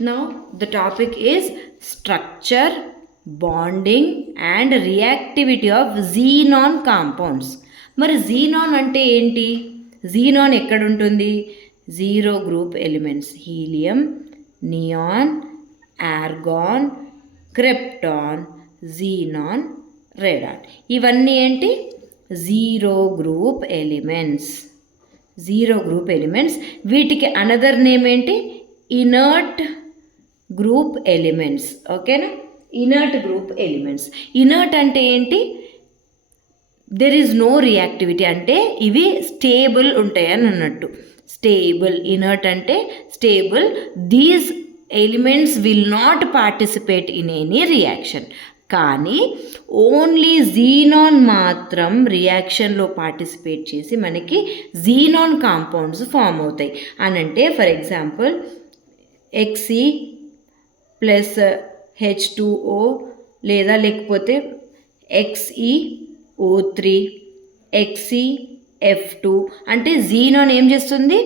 Now the topic is structure, bonding and reactivity of xenon compounds. మరి xenon అంటే ఏంటి? xenon ఎక్కడ ఉంటుంది? Zero group elements helium, neon, argon, krypton, xenon, radon. ఇవన్నీ ఏంటి? Zero group elements. Zero group elements. వీటికి another name ఏంటి? Inert group elements. ఓకేనా? Inert group elements. ఇనర్ట్ అంటే ఏంటి? దెర్ ఈజ్ నో రియాక్టివిటీ, అంటే ఇవి స్టేబుల్ ఉంటాయి అని అన్నట్టు. స్టేబుల్. ఇనర్ట్ అంటే stable. These elements will not participate in any reaction. కానీ ఓన్లీ xenon మాత్రం రియాక్షన్లో పార్టిసిపేట్ చేసి మనకి xenon కాంపౌండ్స్ ఫామ్ అవుతాయి అని అంటే, for example Xe plus H2O లేదా లేకపోతే XeO3, XeF2 అంటే xenon ఏం చేస్తుంది?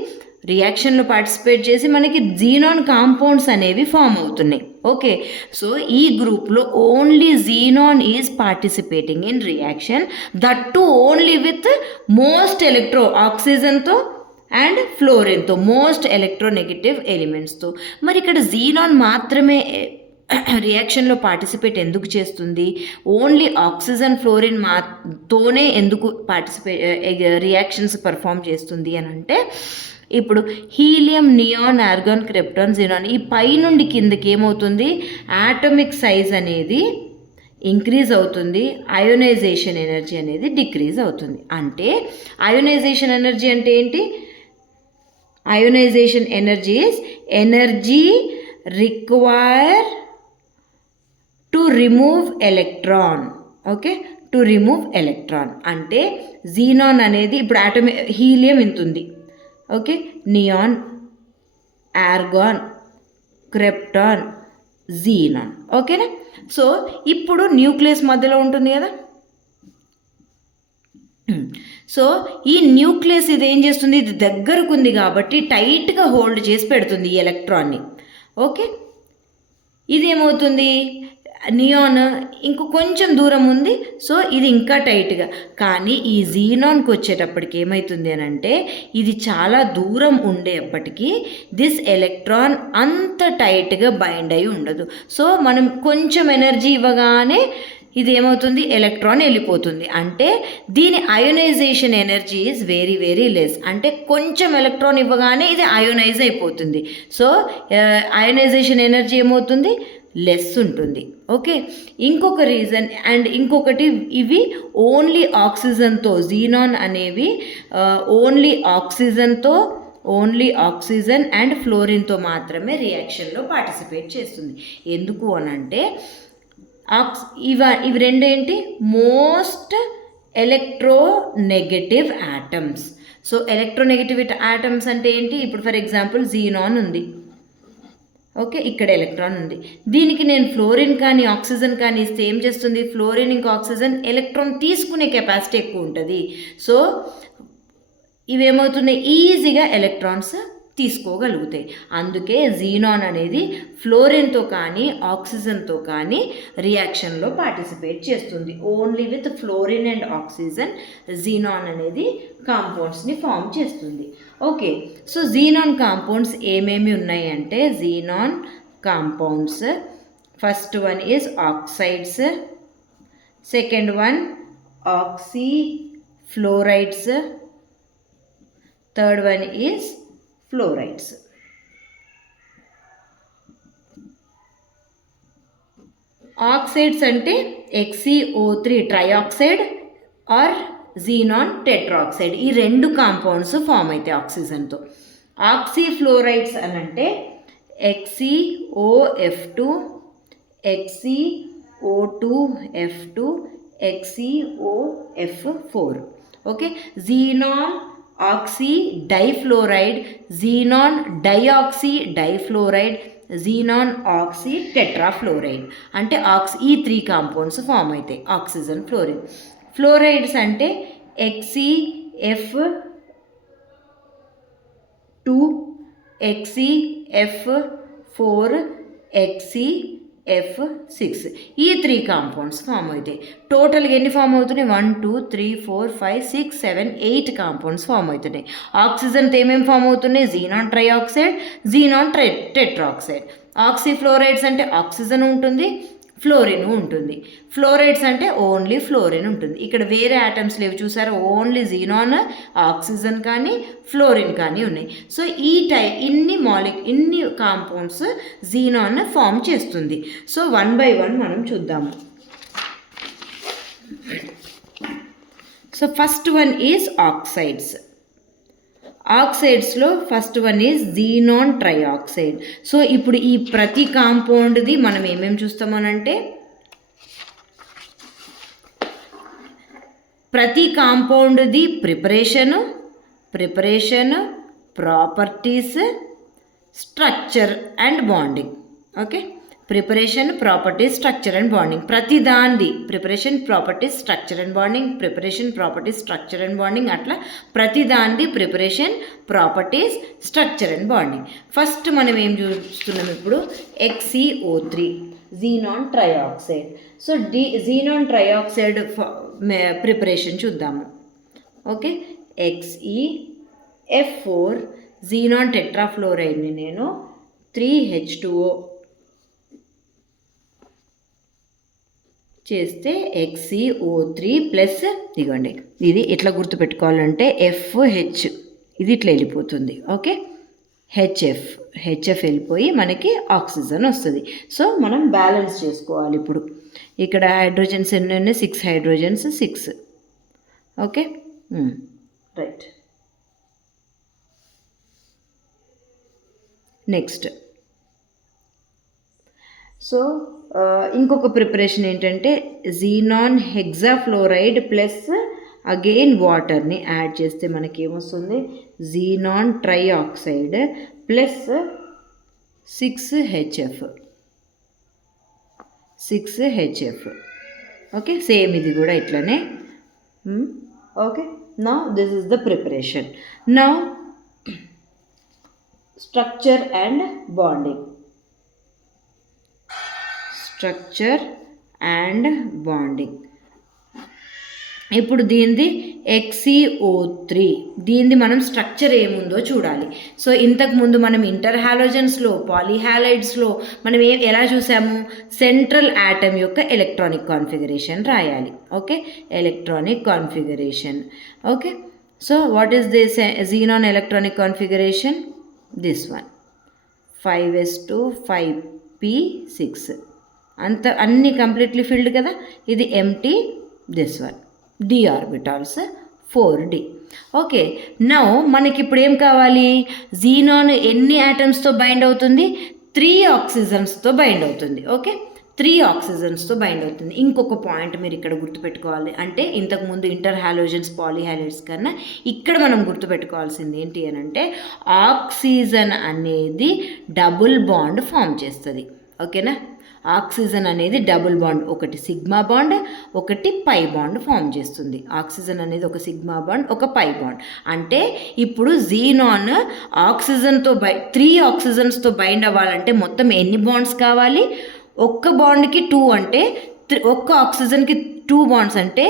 రియాక్షన్లో పార్టిసిపేట్ చేసి మనకి xenon కాంపౌండ్స్ అనేవి ఫామ్ అవుతున్నాయి. ఓకే, సో ఈ గ్రూప్లో only xenon is participating in reaction, that to only with most ఆక్సిజన్తో అండ్ ఫ్లోరిన్తో, మోస్ట్ ఎలక్ట్రోనెగటివ్ ఎలిమెంట్స్తో. మరి ఇక్కడ xenon మాత్రమే రియాక్షన్లో పార్టిసిపేట్ ఎందుకు చేస్తుంది? ఓన్లీ ఆక్సిజన్ ఫ్లోరిన్ తోనే ఎందుకు రియాక్షన్స్ పర్ఫామ్ చేస్తుంది అని అంటే, ఇప్పుడు helium, neon, argon, krypton, xenon ఈ పై నుండి కిందకి ఏమవుతుంది? ఆటమిక్ సైజ్ అనేది ఇంక్రీజ్ అవుతుంది, అయోనైజేషన్ ఎనర్జీ అనేది డిక్రీజ్ అవుతుంది. అంటే అయోనైజేషన్ ఎనర్జీ అంటే ఏంటి? Ionization energy is energy require to remove electron. Okay, to remove electron అంటే xenon అనేది ఇప్పుడు హీలియం ఇంత ఉంది. Okay, neon, argon, krypton, xenon. ఓకేనా? సో ఇప్పుడు న్యూక్లియస్ మధ్యలో ఉంటుంది కదా. సో ఈ న్యూక్లియస్ ఇది ఏం చేస్తుంది? ఇది దగ్గరకు ఉంది కాబట్టి టైట్గా హోల్డ్ చేసి పెడుతుంది ఈ ఎలక్ట్రాన్ని. ఓకే, ఇది ఏమవుతుంది? నియాన్ ఇంకో కొంచెం దూరం ఉంది, సో ఇది ఇంకా టైట్గా. కానీ ఈ xenonకి వచ్చేటప్పటికి ఏమవుతుంది అని అంటే, ఇది చాలా దూరం ఉండేప్పటికీ దిస్ ఎలక్ట్రాన్ అంత టైట్గా బైండ్ అయి ఉండదు. సో మనం కొంచెం ఎనర్జీ ఇవ్వగానే ఇది ఏమవుతుంది? ఎలక్ట్రాన్ వెళ్ళిపోతుంది. అంటే దీని ionisation energy is very very less. అంటే కొంచెం ఎలక్ట్రాన్ ఇవ్వగానే ఇది అయోనైజ్ అయిపోతుంది. సో అయోనైజేషన్ ఎనర్జీ ఏమవుతుంది? లెస్ ఉంటుంది. ఓకే, ఇంకొక రీజన్ అండ్ ఇంకొకటి, ఇవి ఓన్లీ ఆక్సిజన్తో, xenon అనేవి ఓన్లీ ఆక్సిజన్ అండ్ ఫ్లోరిన్తో మాత్రమే రియాక్షన్లో పార్టిసిపేట్ చేస్తుంది. ఎందుకు అనంటే ఇవి రెండేంటి? Most electronegative atoms. So electronegative atoms అంటే ఏంటి? ఇప్పుడు ఫర్ ఎగ్జాంపుల్ xenon ఉంది. ఓకే, ఇక్కడ ఎలక్ట్రాన్ ఉంది. దీనికి నేను ఫ్లోరిన్ కానీ ఆక్సిజన్ కానీ ఇస్తే ఏం చేస్తుంది? ఫ్లోరిన్ ఇంకా ఆక్సిజన్ ఎలక్ట్రాన్ తీసుకునే కెపాసిటీ ఎక్కువ ఉంటుంది. సో ఇవేమవుతున్నాయి? ఈజీగా ఎలక్ట్రాన్స్ తీసుకోగలుగుతాయి. అందుకే xenon అనేది ఫ్లోరిన్తో కానీ ఆక్సిజన్తో కానీ రియాక్షన్లో పార్టిసిపేట్ చేస్తుంది. Only with fluorine and oxygen xenon అనేది కాంపౌండ్స్ని ఫామ్ చేస్తుంది. ఓకే, సో xenon కాంపౌండ్స్ ఏమేమి ఉన్నాయి అంటే, xenon compounds first one is oxides, second one oxy fluorides, third one is fluorides. Oxides అంటే XeO3 trioxide are xenon tetroxide, ఈ రెండు compounds form అవుతాయి ఆక్సిజన్తో. Oxy fluorides అని అంటే XeOF2, XeO2F2, XeOF4. Okay, xenon oxy difluoride, xenon dioxy difluoride, xenon oxy tetrafluoride అంటే ఈ 3 compounds form అవుతాయి oxygen fluorine. Fluorides అంటే XeF2, XeF4, 4 XeF6 ఈ 3 కాంపౌండ్స్ ఫామ్ అవుతాయి. టోటల్గా ఎన్ని ఫామ్ అవుతున్నాయి? 1 2 3 4 5 6 7 8 కాంపౌండ్స్ ఫామ్ అవుతున్నాయి. ఆక్సిజన్తో ఏమేమి ఫామ్ అవుతున్నాయి? Xenon trioxide, xenon tetroxide. Oxyfluorides అంటే ఆక్సిజన్ ఉంటుంది, ఫ్లోరిన్ ఉంటుంది. ఫ్లోరైడ్స్ అంటే ఓన్లీ ఫ్లోరిన్ ఉంటుంది. ఇక్కడ వేరే ఆటమ్స్ లేవు చూసారా, ఓన్లీ జీనాన్, ఆక్సిజన్ కానీ ఫ్లోరిన్ కానీ ఉన్నాయి. సో ఇన్ని కాంపౌండ్స్ జీనాన్ ఫామ్ చేస్తుంది. సో 1 by 1 మనం చూద్దాము. So first one is oxides. ఆక్సైడ్స్లో first one is xenon trioxide. So ఇప్పుడు ఈ ప్రతి కాంపౌండ్ది మనం ఏమేమి చూస్తామనంటే, ప్రతి కాంపౌండ్ది preparation, properties, structure and bonding. Okay, preparation, properties, structure and bonding. ప్రతి దాంది preparation, properties, structure and bonding, preparation, properties, structure and bonding, అట్లా ప్రతి దాంది preparation, properties, structure and bonding. First మనం ఏం చూస్తున్నాం ఇప్పుడు? XeO3 xenon trioxide. So xenon trioxide preparation చూద్దాము. ఓకే, XeF4 జీనాన్ టెట్రాఫ్లోరైడ్ని నేను 3H2O చేస్తే XeO3 ప్లస్, ఇదిగోండి ఇది ఎట్లా గుర్తుపెట్టుకోవాలంటే FH ఇది ఇట్లా వెళ్ళిపోతుంది. ఓకే, హెచ్ఎఫ్ వెళ్ళిపోయి మనకి ఆక్సిజన్ వస్తుంది. సో మనం బ్యాలెన్స్ చేసుకోవాలి. ఇప్పుడు ఇక్కడ హైడ్రోజన్స్ ఎన్ని ఉన్నాయి? 6 hydrogens, 6. Okay, right. Next so ఇంకొక ప్రిపరేషన్ ఏంటంటే జీనాన్ హెక్సాఫ్లోరైడ్ ప్లస్ అగైన్ వాటర్ని యాడ్ చేస్తే మనకి ఏమొస్తుంది? Xenon trioxide plus 6HF. Okay, same ఇది కూడా ఇట్లానే. Okay, now this is the preparation. Now structure and bonding. ఇప్పుడు దీనిది XeO3, దీనిది మనం స్ట్రక్చర్ ఏముందో చూడాలి. సో ఇంతకుముందు మనం ఇంటర్ హాలోజన్స్లో, పాలీహాలైడ్స్లో మనం ఎలా చూసాము? సెంట్రల్ ఆటమ్ యొక్క ఎలక్ట్రానిక్ కాన్ఫిగరేషన్ రాయాలి. Okay, electronic configuration. Okay, so what is this xenon electronic configuration? This one 5s2 5p6 అన్నీ కంప్లీట్లీ ఫిల్డ్ కదా. ఇది empty, this one d orbitals 4d. Okay, now మనకి ఇప్పుడు ఏం కావాలి? జీనాన్ ఎన్ని ఆటమ్స్తో బైండ్ అవుతుంది? 3 ఆక్సిజన్స్తో బైండ్ అవుతుంది. ఓకే, 3 ఆక్సిజన్స్తో బైండ్ అవుతుంది. ఇంకొక పాయింట్ మీరు ఇక్కడ గుర్తుపెట్టుకోవాలి. అంటే ఇంతకుముందు ఇంటర్ హాలోజన్స్, పాలీహాలైడ్స్ కన్నా ఇక్కడ మనం గుర్తుపెట్టుకోవాల్సింది ఏంటి అని అంటే, ఆక్సిజన్ అనేది డబుల్ బాండ్ ఫామ్ చేస్తుంది. ఓకేనా, ఆక్సిజన్ అనేది డబుల్ బాండ్, ఒకటి సిగ్మా బాండ్, ఒకటి పై బాండ్ ఫామ్ చేస్తుంది. ఆక్సిజన్ అనేది ఒక సిగ్మా బాండ్, ఒక పై బాండ్. అంటే ఇప్పుడు జీనాన్ ఆక్సిజన్తో 3 ఆక్సిజన్స్తో బైండ్ అవ్వాలంటే మొత్తం ఎన్ని బాండ్స్ కావాలి? ఒక్క బాండ్కి 2 అంటే ఒక్క ఆక్సిజన్కి 2 బాండ్స్ అంటే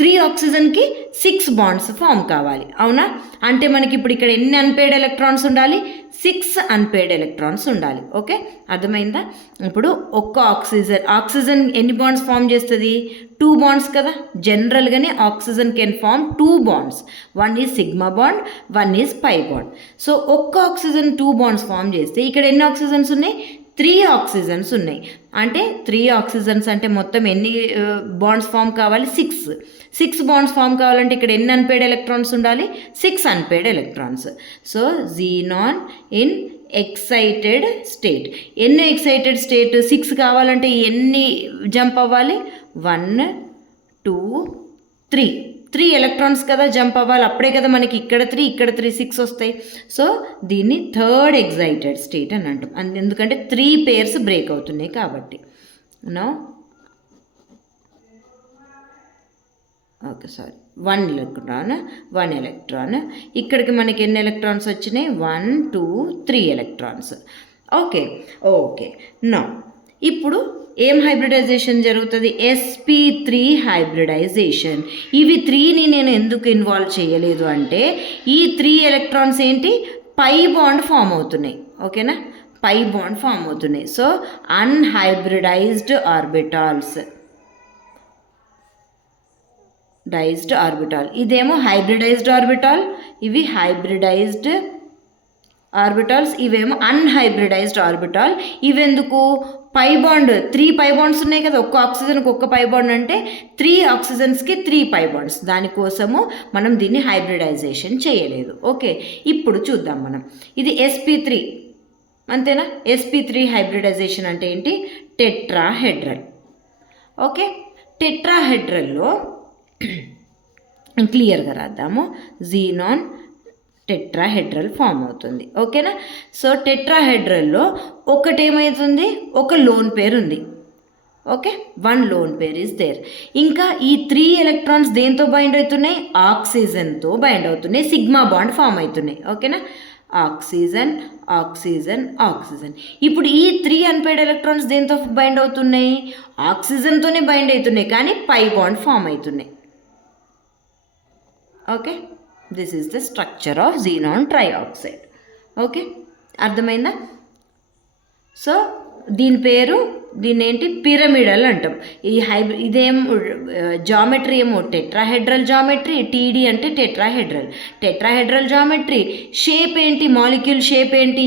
3 ఆక్సిజన్కి 6 బాండ్స్ ఫామ్ కావాలి. అవునా? అంటే మనకి ఇప్పుడు ఇక్కడ ఎన్ని అన్పేడ్ ఎలక్ట్రాన్స్ ఉండాలి? 6 అన్పేడ్ ఎలక్ట్రాన్స్ ఉండాలి. ఓకే, అర్థమైందా? ఇప్పుడు ఒక్క ఆక్సిజన్ ఎన్ని బాండ్స్ ఫామ్ చేస్తుంది? 2 బాండ్స్ కదా. జనరల్గానే oxygen can form 2 bonds. 1 is sigma bond, 1 is pi bond. So ఒక్క ఆక్సిజన్ 2 బాండ్స్ ఫామ్ చేస్తే ఇక్కడ ఎన్ని ఆక్సిజన్స్ ఉన్నాయి? 3 ఆక్సిజన్స్ ఉన్నాయి. అంటే 3 ఆక్సిజన్స్ అంటే మొత్తం ఎన్ని బాండ్స్ ఫామ్ కావాలి? 6 బాండ్స్ ఫామ్ కావాలంటే ఇక్కడ ఎన్ని అన్పేడ్ ఎలక్ట్రాన్స్ ఉండాలి? 6 unpaired electrons. So xenon in excited state. ఎన్ని ఎక్సైటెడ్ స్టేట్? 6 కావాలంటే ఎన్ని జంప్ అవ్వాలి? 1 2 3 ఎలక్ట్రాన్స్ కదా జంప్ అవ్వాలి. అప్పుడే కదా మనకి ఇక్కడ 3 ఇక్కడ 3 6 వస్తాయి. సో దీన్ని థర్డ్ ఎక్సైటెడ్ స్టేట్ అని అంటాం. ఎందుకంటే 3 పేర్స్ బ్రేక్ అవుతున్నాయి కాబట్టి. No okay, sorry, 1 electron. ఇక్కడికి మనకి ఎన్ని ఎలక్ట్రాన్స్ వచ్చినాయి? 1 2 3 ఎలక్ట్రాన్స్. ఓకే ఓకే నా ఇప్పుడు ఏం హైబ్రిడైజేషన్ జరుగుతుంది? sp3 hybridisation. ఇవి 3ని నేను ఎందుకు ఇన్వాల్వ్ చేయలేదు అంటే ఈ 3 ఎలక్ట్రాన్స్ ఏంటి పై బాండ్ ఫామ్ అవుతున్నాయి. ఓకేనా, పై బాండ్ ఫామ్ అవుతున్నాయి. సో అన్హైబ్రిడైజ్డ్ ఆర్బిటాల్స్, డైజ్డ్ ఆర్బిటాల్. ఇదేమో హైబ్రిడైజ్డ్ ఆర్బిటాల్, ఇవి హైబ్రిడైజ్డ్ ఆర్బిటాల్స్, ఇవేమో అన్హైబ్రిడైజ్డ్ ఆర్బిటాల్. ఇవెందుకు? పై బాండ్ 3 పై బాండ్స్ ఉన్నాయి కదా, ఒక్క ఆక్సిజన్కి ఒక్క పై బాండ్ అంటే 3 ఆక్సిజన్స్కి 3 పై బాండ్స్. దానికోసము మనం దీన్ని హైబ్రిడైజేషన్ చేయలేదు. ఓకే, ఇప్పుడు చూద్దాం మనం. ఇది sp3 అంతేనా? sp3 హైబ్రిడైజేషన్ అంటే ఏంటి? టెట్రాహెడ్రల్. ఓకే, టెట్రాహెడ్రల్లో క్లియర్గా రాద్దాము. జీనాన్ టెట్రాహెడ్రల్ ఫామ్ అవుతుంది. ఓకేనా, సో టెట్రాహెడ్రల్లో ఒకటేమవుతుంది, ఒక లోన్ పేర్ ఉంది. Okay, 1 lone pair is there. ఇంకా ఈ 3 ఎలక్ట్రాన్స్ దేంతో బైండ్ అవుతున్నాయి? ఆక్సిజన్తో బైండ్ అవుతున్నాయి, సిగ్మా బాండ్ ఫామ్ అవుతున్నాయి. ఓకేనా, ఆక్సిజన్ ఆక్సిజన్ ఆక్సిజన్. ఇప్పుడు ఈ 3 అన్పేర్డ్ ఎలక్ట్రాన్స్ దేంతో బైండ్ అవుతున్నాయి? ఆక్సిజన్తోనే బైండ్ అవుతున్నాయి, కానీ పై బాండ్ ఫామ్ అవుతున్నాయి. Okay, this is the structure of xenon trioxide. Okay, అర్థమైందా? సో దీన్ని ఏంటి? పిరమిడల్ అంటాం. ఈ ఇదేమో జామెట్రీ ఏమో టెట్రాహెడ్రల్ జామెట్రీ. టీడీ అంటే టెట్రాహెడ్రల్ జామెట్రీ. షేప్ ఏంటి? మాలిక్యూల్ షేప్ ఏంటి?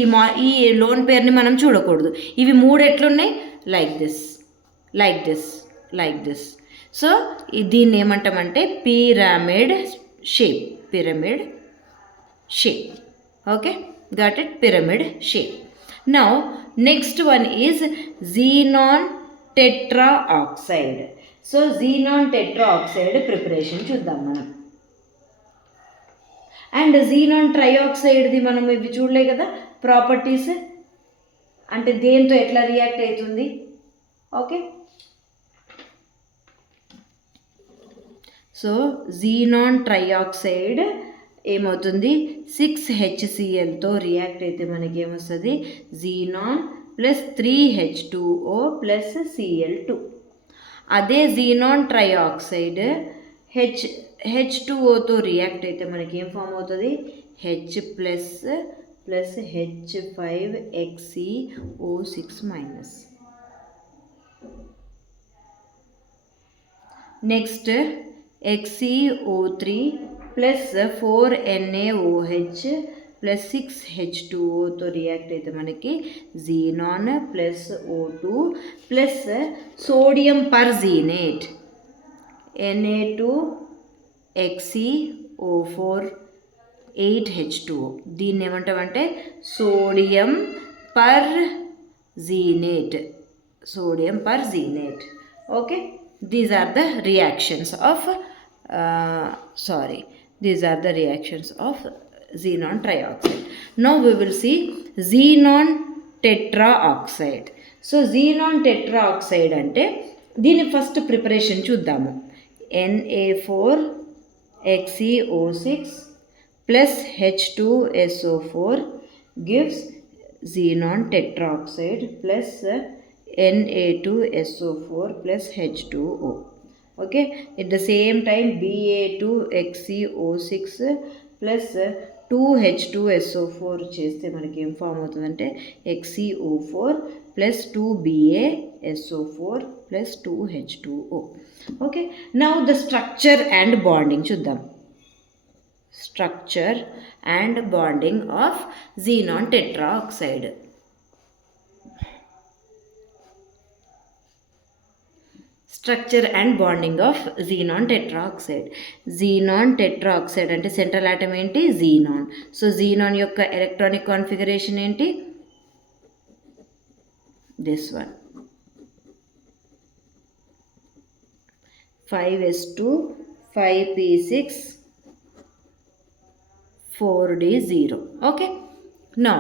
ఈ లోన్ పేర్ని మనం చూడకూడదు. ఇవి 3 ఎట్లున్నాయి? Like this, like this, like this. So దీన్ని ఏమంటామంటే pyramid shape, pyramid shape. Okay, got it? Pyramid shape. Now next one is xenon tetraoxide. So xenon tetraoxide preparation చూద్దాం మనం. అండ్ xenon ట్రైఆక్సైడ్ది మనం ఇవి చూడలే కదా ప్రాపర్టీస్, అంటే దేంతో ఎట్లా రియాక్ట్ అవుతుంది. ఓకే, సో జీనాన్ ట్రైఆక్సైడ్ ఏమవుతుంది? 6HClతో రియాక్ట్ అయితే మనకి ఏమొస్తుంది? Xenon plus 3H2O plus Cl2. అదే జీనాన్ ట్రైఆక్సైడ్ H2Oతో రియాక్ట్ అయితే మనకి ఏం ఫామ్ అవుతుంది? H plus plus H5XeO6 minus. Next XeO3 plus 4NaOH plus 6H2Oతో రియాక్ట్ అయితే మనకి xenon plus O2 plus sodium perxenate Na2XeO4 8H2O. దీన్ని ఏమంటామంటే sodium perxenate, sodium perxenate. Okay, these are the reactions of xenon trioxide. Now we will see xenon tetraoxide. So xenon tetraoxide అంటే దీని first preparation చూద్దాము. Na4XeO6 plus H2SO4 gives xenon tetraoxide plus Na2SO4 plus H2O. Okay, at the same time Ba2XeO6 plus 2H2SO4 చేస్తే మనకి ఏం form అవుతుందంటే XeO4 plus 2BaSO4 plus 2H2O. Okay, now the structure and bonding చూద్దాం. Structure and bonding of xenon tetraoxide. Structure and bonding of xenon tetraoxide. Xenon tetraoxide అంటే central atom ఏంటి? Xenon. So xenon యొక్క electronic configuration ఏంటి? This one, 5s2 5p6 4d0. Okay, now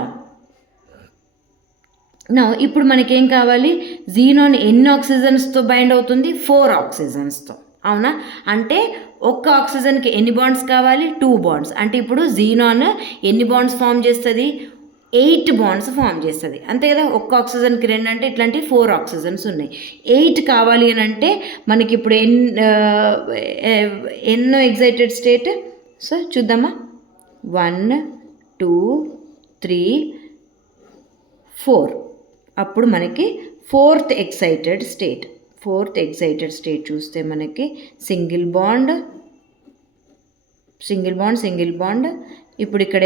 ఇప్పుడు మనకేం కావాలి? Xenon ఎన్ని ఆక్సిజన్స్తో bind అవుతుంది? 4 ఆక్సిజన్స్తో. అవునా? అంటే ఒక్క ఆక్సిజన్కి ఎన్ని బాండ్స్ కావాలి? 2 బాండ్స్. అంటే ఇప్పుడు జీనాన్ ఎన్ని బాండ్స్ ఫామ్ చేస్తుంది? 8 బాండ్స్ ఫామ్ చేస్తుంది, అంతే కదా. ఒక్క ఆక్సిజన్కి 2 అంటే ఇట్లాంటి 4 ఆక్సిజన్స్ ఉన్నాయి. 8 కావాలి అని అంటే మనకి ఇప్పుడు ఎన్నో ఎగ్జైటెడ్ స్టేట్? సో చూద్దామా, 1 2 3 4. అప్పుడు మనకి ఫోర్త్ ఎక్సైటెడ్ స్టేట్ చూస్తే మనకి సింగిల్ బాండ్. ఇప్పుడు ఇక్కడ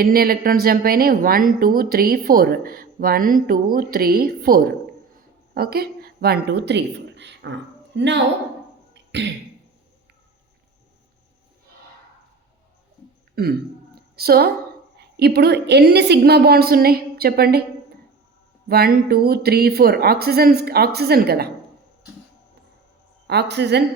ఎన్ని ఎలక్ట్రాన్స్ జంప్ అయినాయి? 1 2 3 4. 1 2 3 4. ఓకే, 1 2 3 4. నౌ సో ఇప్పుడు ఎన్ని సిగ్మా బాండ్స్ ఉన్నాయి చెప్పండి? 1 2 3 4. ఆక్సిజన్ కదా, ఆక్సిజన్.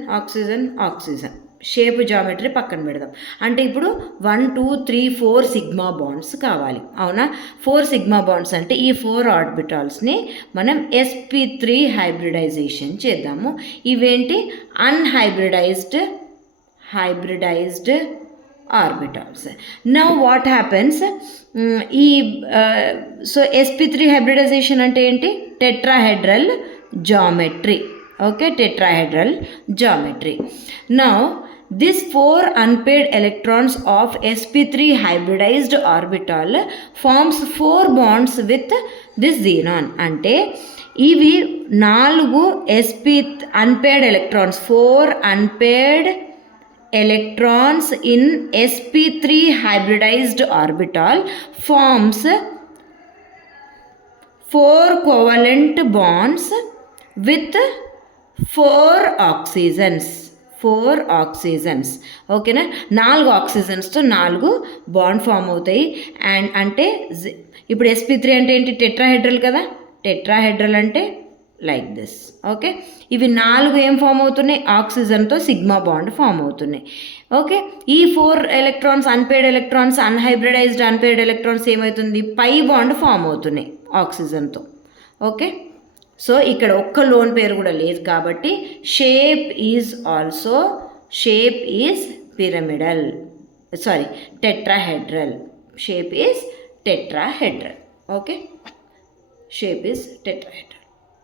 షేప్ జామెట్రీ పక్కన పెడదాం. అంటే ఇప్పుడు 1 2 3 4 సిగ్మా బాండ్స్ కావాలి, అవునా? 4 సిగ్మా బాండ్స్ అంటే ఈ 4 ఆర్బిటాల్స్ని మనం sp3 హైబ్రిడైజేషన్ చేద్దాము. ఇవేంటి? Unhybridized orbitals. Now what happens? So sp3 hybridization అంటే ఏంటి? Tetrahedral geometry. Okay, tetrahedral geometry. Now this 4 unpaired electrons of sp3 hybridized orbital forms 4 bonds with this xenon. అంటే ఇవి 4 unpaired electrons, 4 unpaired electrons in sp3 hybridized orbital forms 4 covalent bonds with 4 oxygens. ఓకేనా? 4 ఆక్సిజన్స్తో 4 bond form అవుతాయి. And అంటే ఇప్పుడు sp3 అంటే ఏంటి? Tetrahedral కదా. టెట్రాహెడ్రల్ అంటే లైక్ దిస్. ఓకే, ఇవి 4 ఏం ఫామ్ అవుతున్నాయి? ఆక్సిజన్తో సిగ్మా బాండ్ ఫామ్ అవుతున్నాయి. ఓకే, ఈ 4 ఎలక్ట్రాన్స్ అన్హైబ్రిడైజ్డ్ అన్పేర్డ్ ఎలక్ట్రాన్స్ ఏమవుతుంది? పై బాండ్ ఫామ్ అవుతున్నాయి ఆక్సిజన్తో. ఓకే, సో ఇక్కడ ఒక్క లోన్ పేరు కూడా లేదు కాబట్టి shape is pyramidal, tetrahedral. Shape is tetrahedral. Okay, shape is tetrahedral.